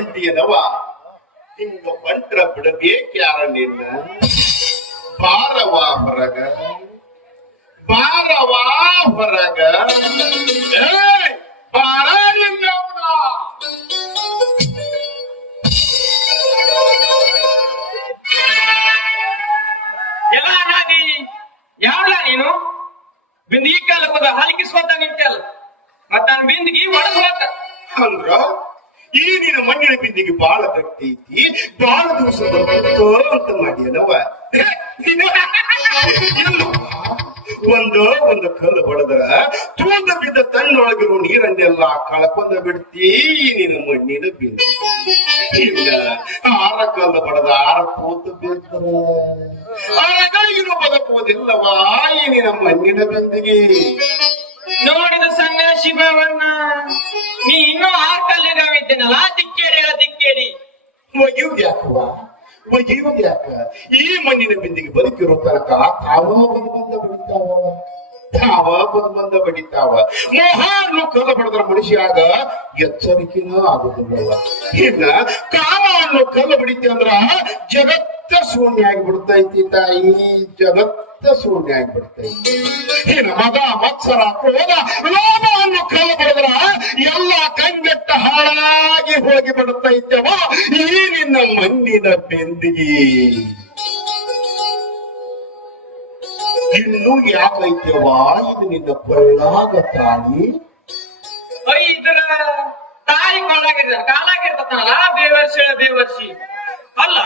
ಬಂದಿಯನವ ಹಿಂಗ ಬಂಟ್ರ ಬಿಡಬೇಕ್ಯಾರ ನಿನ್ನ? ಬಾರವಾ ಹೊರಗ. ಬಾರವಾ ಹೊರಗ. ಬಾರ ನಿನ್ನ ಎಲ್ಲ ನಾದಿ ಯಾವ್ಲ ನೀನು? ಬಿಂದಿಗೆ ಕಾಲಕ್ಕದ ಹಲಿಕಿಸ್ಕೊತ ನಿಂತಲ್ಲ ಮತ್ತ ಬಿಂದಿಗೆ ಹೋತ ಅಂದ್ರ? ಈ ನಿನ್ನ ಮಣ್ಣಿನ ಬಿಂದಿಗೆ ಬಾಳ ಗಟ್ಟಿ ಐತಿ ಬಾಳ ದಿವಸ ಬರ್ಬೇಕು ಅಂತ ಮಾಡಿಯನವ ಒಂದು ಒಂದು ಕಲ್ಲು ಹೊಡೆದ್ರ ತೂತ ಬಿದ್ದ ತನ್ನೊಳಗಿರೋ ನೀರನ್ನೆಲ್ಲ ಕಳ್ಕೊಂಡ ಬಿಡ್ತಿ ಈ ನಿನ್ನ ಮಣ್ಣಿನ ಬಿಂದಿಗೆ ಇಲ್ಲ ಆರ ಕಲ್ಲು ಬಡದ ಆರ ಕೂತ ಬಿಡ್ತಾರ ಆರಗಳಿಗಿರೋ ಬದುಕುವುದಿಲ್ಲವಾ ಈ ನಿನ್ನ ಮಣ್ಣಿನ ಬಿಂದಿಗೆ ನೋಡಿದ ಸನ್ಯಾಸಿ ಶಿವವನ್ನ ನೀ ಇನ್ನೂ ಆ ಒಗೆಯುವುದು ಯಾಕವ್ವ ಒಗೆಯುವುದು ಯಾಕ ಈ ಮಣ್ಣಿನ ಬಿಂದಿಗೆ ಬದುಕಿರೋ ತನಕ ತಾವ ಬಂದ್ ಬಡಿತಾವ, ತಾವ ಬಂದ್ ಬಂದ ಬಡಿತಾವ. ಮೋಹಾರ್ನು ಕಲ ಬಡದ್ರ ಮನುಷ್ಯಾಗ ಎಚ್ಚರಿಕೆನ ಆಗುದಿಲ್ಲವ ಇನ್ನ ಕಾಮ ಅನ್ನೋ ಕಲ್ಲು ಬಡಿತಿ ಅಂದ್ರ ಜಗತ್ತ ಶೂನ್ಯ ಆಗಿಬಿಡ್ತೈತಿ ತಾಯಿ, ಜಗತ್ತ ಶೂನ್ಯ ಆಗ್ಬಿಡುತ್ತೆ. ಇನ್ನು ಮಗ ಮತ್ಸರ ಕ್ರೋಧ ಲೋಭವನ್ನು ಕಲಬಡಿದ್ರ ಎಲ್ಲ ಕಂಗೆಟ್ಟ ಹಾಳಾಗಿ ಹೋಗಿ ಬಿಡುತ್ತೈತವ ಈ ನಿನ್ನ ಮಣ್ಣಿನ ಬೆಂದಿಗೆ. ಇನ್ನು ಯಾಕೈತ್ಯವ ಇದು ನಿನ್ನ ಕೊಳ್ಳಾಗ ತಾಯಿ ಇದ್ರ ತಾಯಿ ಕಾಲಾಗಿರ್ತಾರ ಕಾಲಾಗಿರ್ತಾನಲ್ಲ ಬೇವರ್ಸಿ ಬೇವರ್ಸಿ ಅಲ್ಲ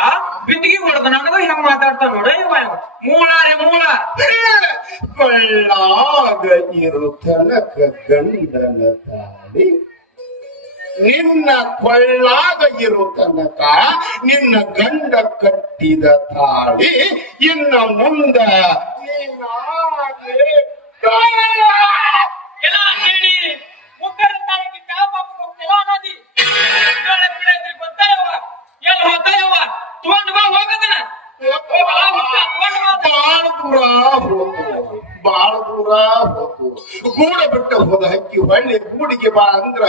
ಬಿಂದಿಗೆ ಹೊಡೆದ ನನಗ ಹೆಂಗ್ ಮಾತಾಡ್ತಾ ನೋಡ ಇವ ಇವ. ಮೂಳ ರೇ ಮೂಳ ಕೊಳ್ಳಾಗ ಇರು ತನಕ ಗಂಡನ ತಾಳಿ. ನಿನ್ನ ಕೊಳ್ಳಾಗ ಇರು ತನಕ ನಿನ್ನ ಗಂಡ ಕಟ್ಟಿದ ತಾಳಿ. ಇನ್ನ ಮುಂದ ನೀನಾಗೆ ಹೋಗ್ತಾಯವ್ವ ತಗೊಂಡ್ ಬಾ ಹೋಗದನ ಬಾಳ ದೂರ ಹೋತು ಬಾಳ ದೂರ ಹೋತು ಗೂಡ ಬಿಟ್ಟ ಹೋದ ಹಕ್ಕಿ ಹೊಳ್ಳಿ ಗೂಡಿಗೆ ಬಾ ಅಂದ್ರ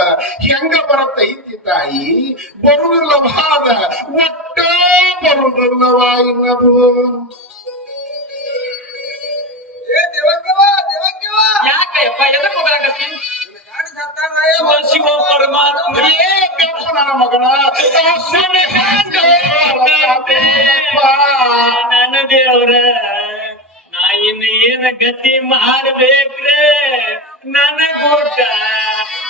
ಹೆಂಗ ಬರತೈತಿ ತಾಯಿ ಬರುವುದಿಲ್ಲ ಬಾದ ಒಟ್ಟ ಬರುವುದಿಲ್ಲವ ಇನ್ನದು ಯಾಕಯ್ಯಪ್ಪ ಎದಕ್ ಹೋಗ್ಲಾಕತ್ತಿ ಶಿವ ಶಿವ ಪರಮಾತ್ಮ ಏ ಬೆಪ್ಪು ನನ್ನ ಬರಲಾತೇಪ್ಪ? ನನ್ನ ದೇವ್ರ ನಾ ಇನ್ನ ಏನ ಗತಿ ಮಾಡ್ಬೇಕ್ರೆ ನನ್ನ ಕೂಟ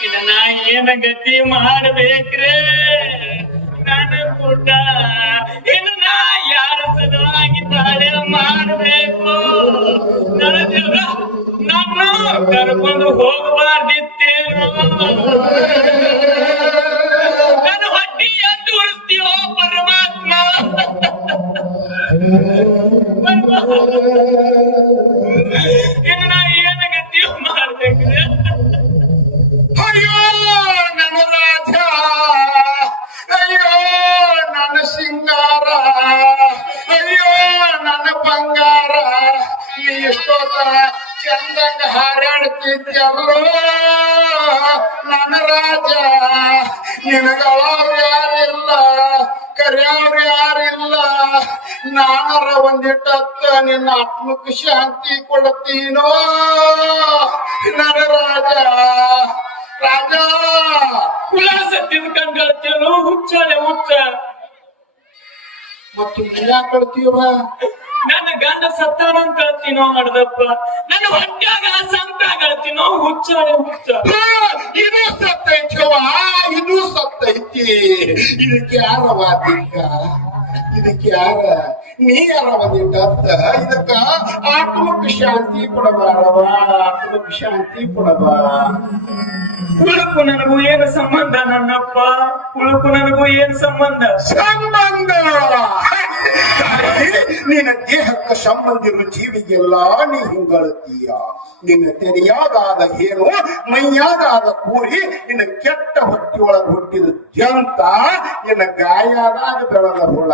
ಇನ್ನ ನಾ ಏನ ಗತಿ ಮಾಡ್ಬೇಕ್ರೆ ನನ್ನ ಕೂಟ ಇನ್ನು ನಾ ಯಾರ ಸಲುವಾಗಿ ತಾಳೆ ಮಾಡಬೇಕು ನನ್ನ ದೇವ್ರ ನನ್ನ ಕರ್ಕೊಂಡು ಹೋಗಬಾರ್ದಿತ್ತೇನು ಆತ್ಮಕ್ಕೆ ಶಾಂತಿ ಕೊಡ್ತೀನೋ ನನ್ನ ರಾಜ ರಾಜ. ಉಲ್ಲಾಸ ತಿನ್ಕಂಡು ಹುಚ್ಚ ಹುಚ್ಚ. ಮತ್ತು ಯಾಕೆ ಕಳ್ತೀವ ನನ್ನ ಗಂಡ ಸತ್ತಾನಂತ ಕಳ್ತೀನೋ ಮಾಡ್ದಪ್ಪ? ನನ್ನ ಹೊಟ್ಟಾಗ ಸಂತ ಕಳ್ತೀನೋ ಹುಚ್ಚಾಲೆ ಹುಚ್ಚ. ಇದು ಸತ್ತೈತಿ ಇದು ಸತ್ತೈತಿ. ಇದಕ್ಕೆ ದಿಕ್ಕ ಇದಕ್ಕೆ ಯಾರ ನೀ ಯಾರವ ದಿಟ್ಟತ್ತ ಇದಕ್ಕ ಆತ್ಮಕ್ಕೆ ಶಾಂತಿ ಕೊಡಬಾರವ ಆತ್ಮಕ್ಕೆ ಶಾಂತಿ ಕೊಡಬಾ ಉಳುಕು ನನಗೂ ಏನು ಸಂಬಂಧ ನನ್ನಪ್ಪ? ಉಳುಕು ನನಗೂ ಏನು ಸಂಬಂಧ? ಸಂಬಂಧ. ನಿನ್ನ ದೇಹಕ್ಕೆ ಸಂಬಂಧಿರು ಜೀವಿಗೆಲ್ಲ ನೀ ಹಿಂಗಳುತ್ತೀಯ ನಿನ್ನ ತೆರೆಯಾಗಾದ ಹೇನು ಮೈಯಾಗಾದ ಕೂರಿ, ನಿನ್ನ ಕೆಟ್ಟ ಹೊಟ್ಟಿಯೊಳಗೆ ಹುಟ್ಟಿದ ಜಂತ, ನಿನ್ನ ಗಾಯಾದಾಗ ಬೆಳೆದ ಹುಳ.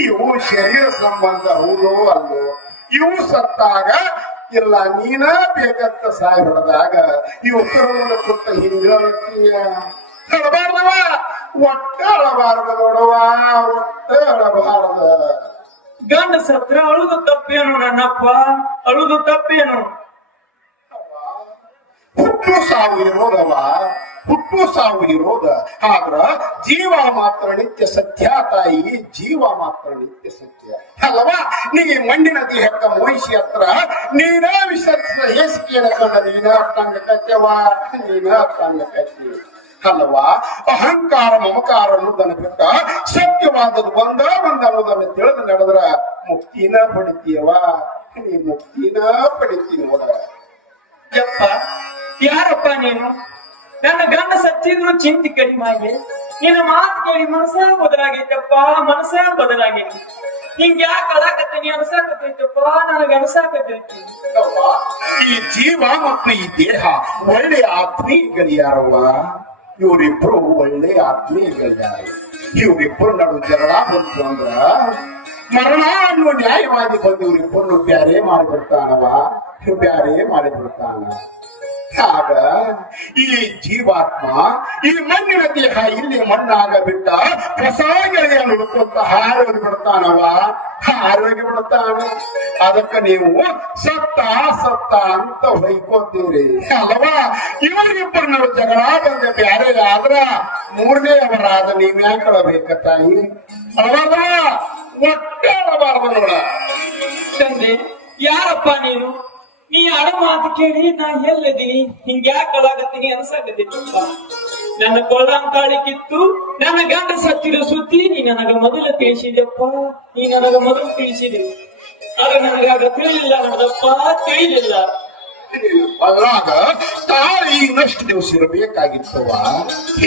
ಇವು ಶರೀರ ಸಂಬಂಧ, ಹೌದು ಅಲ್ಲೋ? ಇವು ಸತ್ತಾಗ ಇಲ್ಲ ನೀನ ಬೇಕಂತ ಸಾಯಿ ಹೊಡೆದಾಗ ಈ ಉತ್ತರವನ್ನು ಕೊಟ್ಟ ಹಿಂಗಳತೀಯ ಹೇಳಬಾರ್ದವ ಒಟ್ಟ ಅಳಬಾರ್ದ ನೋಡುವ ಒಟ್ಟ ಅಳಬಾರ್ದ. ಗಂಡ ಸತ್ರ ಅಳುದು ತಪ್ಪೇನು ನನ್ನಪ್ಪ? ಅಳುದು ತಪ್ಪೇನು? ಹುಟ್ಟು ಸಾವು ಇರೋದವ ಹುಟ್ಟು ಸಾವು ಇರೋದ ಆದ್ರ ಜೀವ ಮಾತ್ರ ನಿತ್ಯ ಸತ್ಯ, ತಾಯಿ ಜೀವ ಮಾತ್ರ ನಿತ್ಯ ಸತ್ಯ. ಅಲ್ಲವಾ ನೀ ಮಣ್ಣಿನ ದೇಹಕ್ಕ ಮೋಹಿಸಿ ಹತ್ರ ನೀನ ವಿಸರ್ಜಿಸಿದ ಹೇಸಿಕೆಯನ್ನು ಕಂಡ ನೀನ ಕಂಡ ಕತ್ಯವ ನೀನ ಕಂಡ ಕತ್ತಿ. ಅಲ್ಲವಾ, ಅಹಂಕಾರ ಮಮಕಾರ ಅನ್ನೋದನ್ನ ಬಿಟ್ಟ ಸತ್ಯವಾದದ್ದು ಬಂದ ಬಂದ ಅನ್ನೋದನ್ನ ತಿಳಿದು ನಡೆದ್ರ ಮುಕ್ತಿನ ಪಡಿತೀಯವ ನೀ ಮುಕ್ತಿನ ಪಡಿತೀನಿ ನೋಡ. ಯಪ್ಪ, ಯಾರಪ್ಪ ನೀನು? ನನ್ನ ಗಂಡ ಸತ್ತಿದ್ರು ಚಿಂತೆ ಕಡಿಮೆ ಆಗಿ ನಿನ್ನ ಮಾತು ಕೇಳಿ ಮನಸ ಬದಲಾಗೈತಪ್ಪ ಮನಸ ಬದಲಾಗೈತಿ. ಹಿಂಗ್ ಯಾಕೆ ಅಳಾಕತ್ತೀನಿ ಅನ್ಸಾಕತ್ತೈತಪ್ಪ ನನಗ ಅನ್ಸಾಕತ್ತೈತಿ ಈ ಜೀವ ಮತ್ತು ಈ ದೇಹ ಒಳ್ಳೆ ಆತ್ಮೀಯಗಳ್ಯಾರವ್ವ ಇವರಿಬ್ರು ಒಳ್ಳೆ ಆತ್ಮೀಯಗಳ್ಯಾರ ಇವರಿಬ್ಬರು ನಡು ಜಗಳ ಬಂತು ಅಂದ್ರ ಮರಣ ಅನ್ನುವ ನ್ಯಾಯವಾಗಿ ಬಂದು ಇವರಿಬ್ಬರನ್ನು ಬ್ಯಾರೆ ಮಾಡಿಬಿಡ್ತಾನವ ಬ್ಯಾರೆ ಮಾಡಿಬಿಡ್ತಾನ ಆಗ ಈ ಜೀವಾತ್ಮ, ಈ ಮಣ್ಣಿನ ದೇಹ ಇಲ್ಲಿ ಮಣ್ಣಾಗ ಬಿಟ್ಟ ಹೊಸ ಗೆಳೆಯ ಹುಡುಕೊಂತ ಆರೋಗ್ಯ ಬಿಡ್ತಾನವ ಆರೋಗ್ಯ ಬಿಡ್ತಾನ ಅದಕ್ಕ ನೀವು ಸತ್ತ ಸತ್ತ ಅಂತ ಹೊಯ್ಕೋತೀರಿ. ಅಲ್ವಾ ಇವರಿಬ್ಬರು ನಾವು ಜಗಳ ಬಂದ ಬ್ಯಾರೆ ಆದ್ರ ಮೂರನೇ ಅವರಾದ ನೀವ್ ಯಾಕಳಬೇಕ ತಾಯಿ? ಅಲ್ವಾ ಒಟ್ಟೆ ನೋಡ. ತಂದೆ, ಯಾರಪ್ಪ ನೀನು? ನೀ ಅಡ ಮಾತು ಕೇಳಿ, ನಾ ಎಲ್ಲದೀನಿ. ಹಿಂಗ್ ಯಾಕೆ ಅನ್ಸಾಗತ್ತೆ ಅನ್ಸಾಕತ್ತೈತಪ್ಪ ನನ್ನ ಕೊಳ್ಳಂತಾಳಿ ಕಿತ್ತು, ನನ್ನ ಗಂಡ ಸತ್ತಿರೋ ಸುದ್ದಿ ನೀ ನನಗ ಮೊದಲು ತಿಳಿಸಿದೆಪ್ಪ ನೀ ನನಗ ಮೊದಲು ತಿಳಿಸಿದೆ. ಆಗ ನನಗಾಗ ತಿಳಿಲಿಲ್ಲ ನನ್ನದಪ್ಪ ತಿಳಿಲಿಲ್ಲ. ಅದ್ರಾಗ ತಾಳಿ ಇನ್ನಷ್ಟು ದಿವಸ ಇರಬೇಕಾಗಿತ್ತವ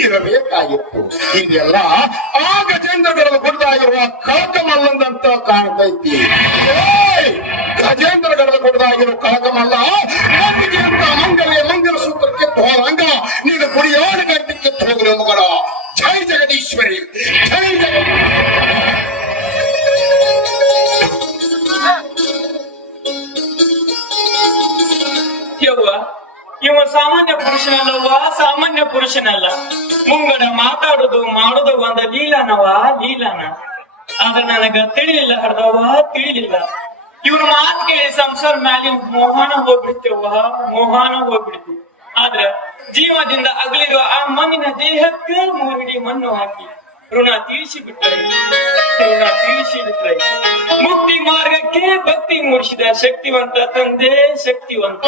ಇರಬೇಕಾಗಿತ್ತು. ಇದೆಲ್ಲ ಆ ಗಜೇಂದ್ರಗಳ ಗುಡ್ದಾಗಿರುವ ಕಾಕಮಲ್ಲಂದಂತ ಕಾಣ್ತೈತಿ! ಗುಡ್ದಾಗಿರೋ ಕಳಕಮಲ್ಲ ನಂಬಿಕೆ ಅಂತ ಮಂಗಲ್ಯ, ಮಂಗಲ ಸೂತ್ರ ಕಿತ್ತು ಹೋದಂಗ ನೀನು ಕುಡಿಯೋಣ ಗಂಟೆ ಕಿತ್ತು ಹೋಗಲು ಮಗಳ. ಜೈ ಜಗದೀಶ್ವರಿ, ಜೈ ಯವ್ವ, ಇವ ಸಾಮಾನ್ಯ ಪುರುಷನಲ್ಲವ್ವ, ಸಾಮಾನ್ಯ ಪುರುಷನಲ್ಲ. ಮುಂಗಡ ಮಾತಾಡುದು, ಮಾಡುದು ಒಂದ ಲೀಲಾನವ, ಲೀಲಾನ. ಆದ್ರೆ ನನಗ ತಿಳಿಲಿಲ್ಲ ಹಡ್ದವ ತಿಳಿಲಿಲ್ಲ. ಇವ್ರ ಮಾತು ಕೇಳಿ ಸಂಸಾರ ಮ್ಯಾಲಿನ ಮೋಹನ ಹೋಗ್ಬಿಡ್ತೇವ ಮೋಹನ ಹೋಗ್ಬಿಡ್ತು. ಆದ್ರ ಜೀವದಿಂದ ಅಗಲಿರುವ ಆ ಮಣ್ಣಿನ ದೇಹಕ್ಕೆ ಮೂರಿಡಿ ಮಣ್ಣು ಹಾಕಿ ಋಣ ತೀರಿಸಿ ಬಿಟ್ಟರೆ ಋಣ ತೀರಿಸಿ ಮುಕ್ತಿ ಮಾರ್ಗಕ್ಕೆ ಭಕ್ತಿ ಮೂಡಿಸಿದ ಶಕ್ತಿವಂತ, ತಂದೆ ಶಕ್ತಿವಂತ.